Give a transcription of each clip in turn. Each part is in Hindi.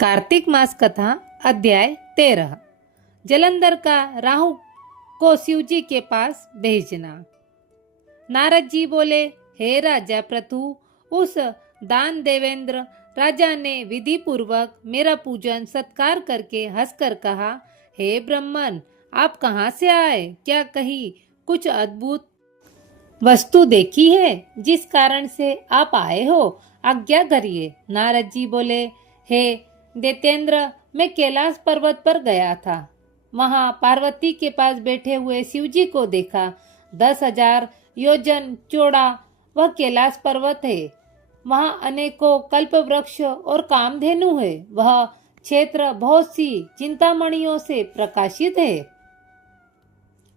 कार्तिक मास कथा अध्याय 13। जलंधर का राहु को शिव जी के पास भेजना। नारद जी बोले, हे राजा प्रथु, उस दान देवेंद्र राजा ने विधि पूर्वक मेरा पूजन सत्कार करके हंसकर कहा, हे ब्राह्मण, आप कहाँ से आए? क्या कहीं कुछ अद्भुत वस्तु देखी है जिस कारण से आप आए हो? आज्ञा करिए। नारद जी बोले, हे दैत्येंद्र, मैं कैलाश पर्वत पर गया था। वहां पार्वती के पास बैठे हुए शिवजी को देखा। 10,000 योजन चौड़ा वह कैलाश पर्वत है। वहां अनेकों कल्प वृक्ष और कामधेनु है। वह क्षेत्र बहुत सी चिंतामणियों से प्रकाशित है।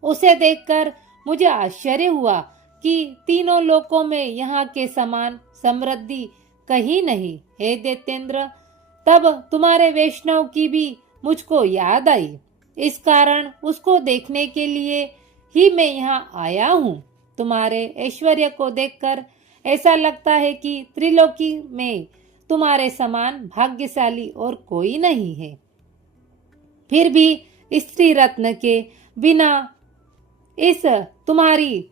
उसे देखकर मुझे आश्चर्य हुआ कि तीनों लोकों में यहाँ के समान समृद्धि कहीं नहीं। हे दैत्येंद्र, तब तुम्हारे वैष्णव की भी मुझको याद आई। इस कारण उसको देखने के लिए ही मैं यहाँ आया हूँ। तुम्हारे ऐश्वर्य को देखकर ऐसा लगता है कि त्रिलोकी में तुम्हारे समान भाग्यशाली और कोई नहीं है। फिर भी स्त्री रत्न के बिना इस तुम्हारी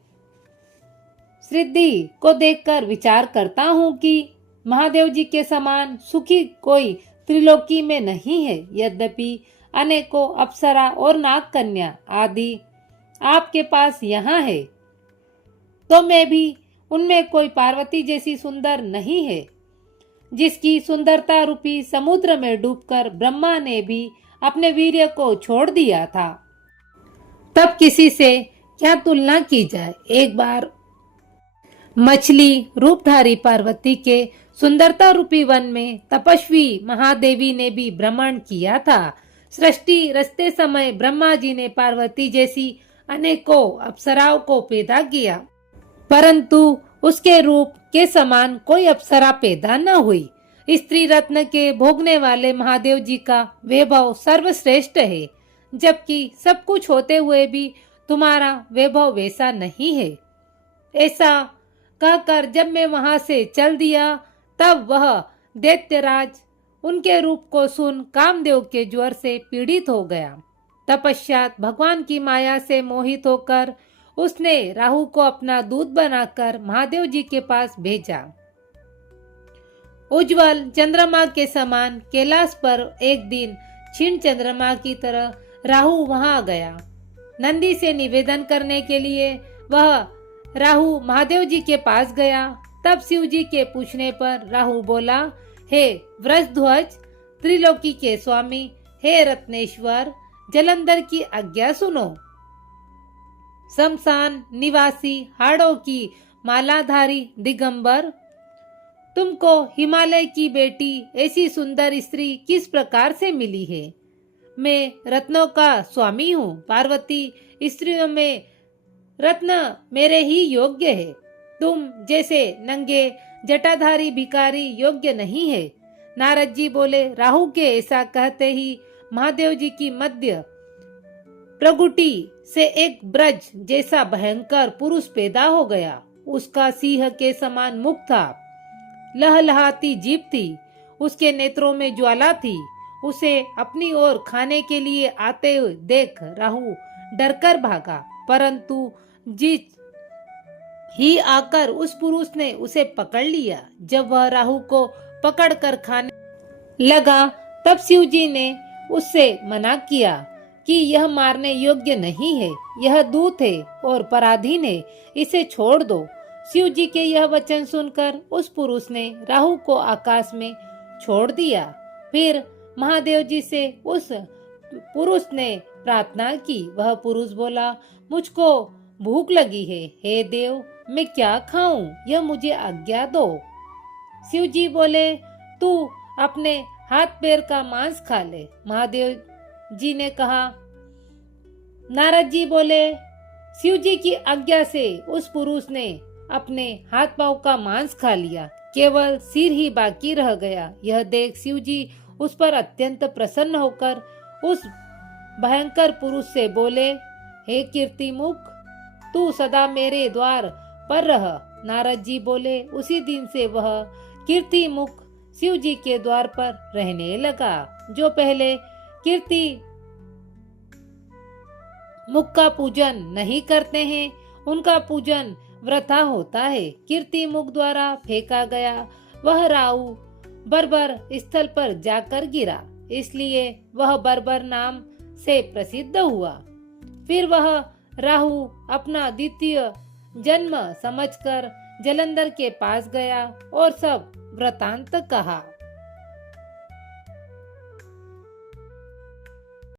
सिद्धि को देखकर विचार करता हूँ कि महादेव जी के समान सुखी कोई त्रिलोकी में नहीं है। यद्यपि अनेकों अप्सरा और नाग कन्या आदि आपके पास यहाँ है, तो मैं भी उनमें कोई पार्वती जैसी सुंदर नहीं है, जिसकी सुंदरता रूपी समुद्र में डूबकर ब्रह्मा ने भी अपने वीर्य को छोड़ दिया था। तब किसी से क्या तुलना की जाए। एक बार मछली रूपधारी पार्वती के सुंदरता रूपी वन में तपस्वी महादेवी ने भी भ्रमण किया था। सृष्टि रचते समय ब्रह्मा जी ने पार्वती जैसी अनेकों अप्सराओं को पैदा किया, परंतु उसके रूप के समान कोई अप्सरा पैदा न हुई। स्त्री रत्न के भोगने वाले महादेव जी का वैभव सर्वश्रेष्ठ है, जबकि सब कुछ होते हुए भी तुम्हारा वैभव वैसा नहीं है। ऐसा कहकर जब मैं वहां से चल दिया, तब वह दैत्यराज उनके रूप को सुन कामदेव के ज्वर से पीड़ित हो गया। तपश्चात भगवान की माया से मोहित होकर उसने राहु को अपना दूत बनाकर महादेव जी के पास भेजा। उज्जवल चंद्रमा के समान कैलाश पर एक दिन क्षीण चंद्रमा की तरह राहु वहां गया। नंदी से निवेदन करने के लिए वह राहु महादेव जी के पास गया। तब शिव जी के पूछने पर राहु बोला, हे वृषध्वज, त्रिलोकी के स्वामी, हे रत्नेश्वर, जलंधर की आज्ञा सुनो। शमशान निवासी हाड़ों की मालाधारी दिगंबर, तुमको हिमालय की बेटी ऐसी सुंदर स्त्री किस प्रकार से मिली है? मैं रत्नों का स्वामी हूँ। पार्वती स्त्रियों में रत्न मेरे ही योग्य है। तुम जैसे नंगे जटाधारी भिखारी योग्य नहीं है। नारद जी बोले, राहु के ऐसा कहते ही महादेव जी की मध्य प्रगुटी से एक ब्रज जैसा भयंकर पुरुष पैदा हो गया। उसका सिंह के समान मुख था, लहलहाती जीभ थी, उसके नेत्रों में ज्वाला थी। उसे अपनी ओर खाने के लिए आते हुए देख राहु डरकर भागा, परंतु जिस ही आकर उस पुरुष ने उसे पकड़ लिया। जब वह राहु को पकड़कर खाने लगा, तब शिव जी ने उससे मना किया कि यह मारने योग्य नहीं है, यह दूत है और पराधीन है, इसे छोड़ दो। शिव जी के यह वचन सुनकर उस पुरुष ने राहु को आकाश में छोड़ दिया। फिर महादेव जी से उस पुरुष ने प्रार्थना की। वह पुरुष बोला, मुझको भूख लगी है, हे देव, मैं क्या खाऊं? यह मुझे आज्ञा दो। शिव जी बोले, तू अपने हाथ पैर का मांस खा ले। महादेव जी ने कहा। नारद जी बोले, शिव जी की आज्ञा से उस पुरुष ने अपने हाथ पांव का मांस खा लिया, केवल सिर ही बाकी रह गया। यह देख शिव जी उस पर अत्यंत प्रसन्न होकर उस भयंकर पुरुष से बोले, हे कीर्तिमुख, तू सदा मेरे द्वार पर रह। नारद जी बोले, उसी दिन से वह कीर्तिमुख शिव जी के द्वार पर रहने लगा। जो पहले कीर्ति मुख का पूजन नहीं करते हैं, उनका पूजन वृथा होता है। कीर्ति मुख द्वारा फेंका गया वह राहु बर्बर स्थल पर जाकर गिरा, इसलिए वह बर्बर नाम से प्रसिद्ध हुआ। फिर वह राहु अपना द्वितीय जन्म समझकर जलंधर के पास गया और सब वृतांत कहा।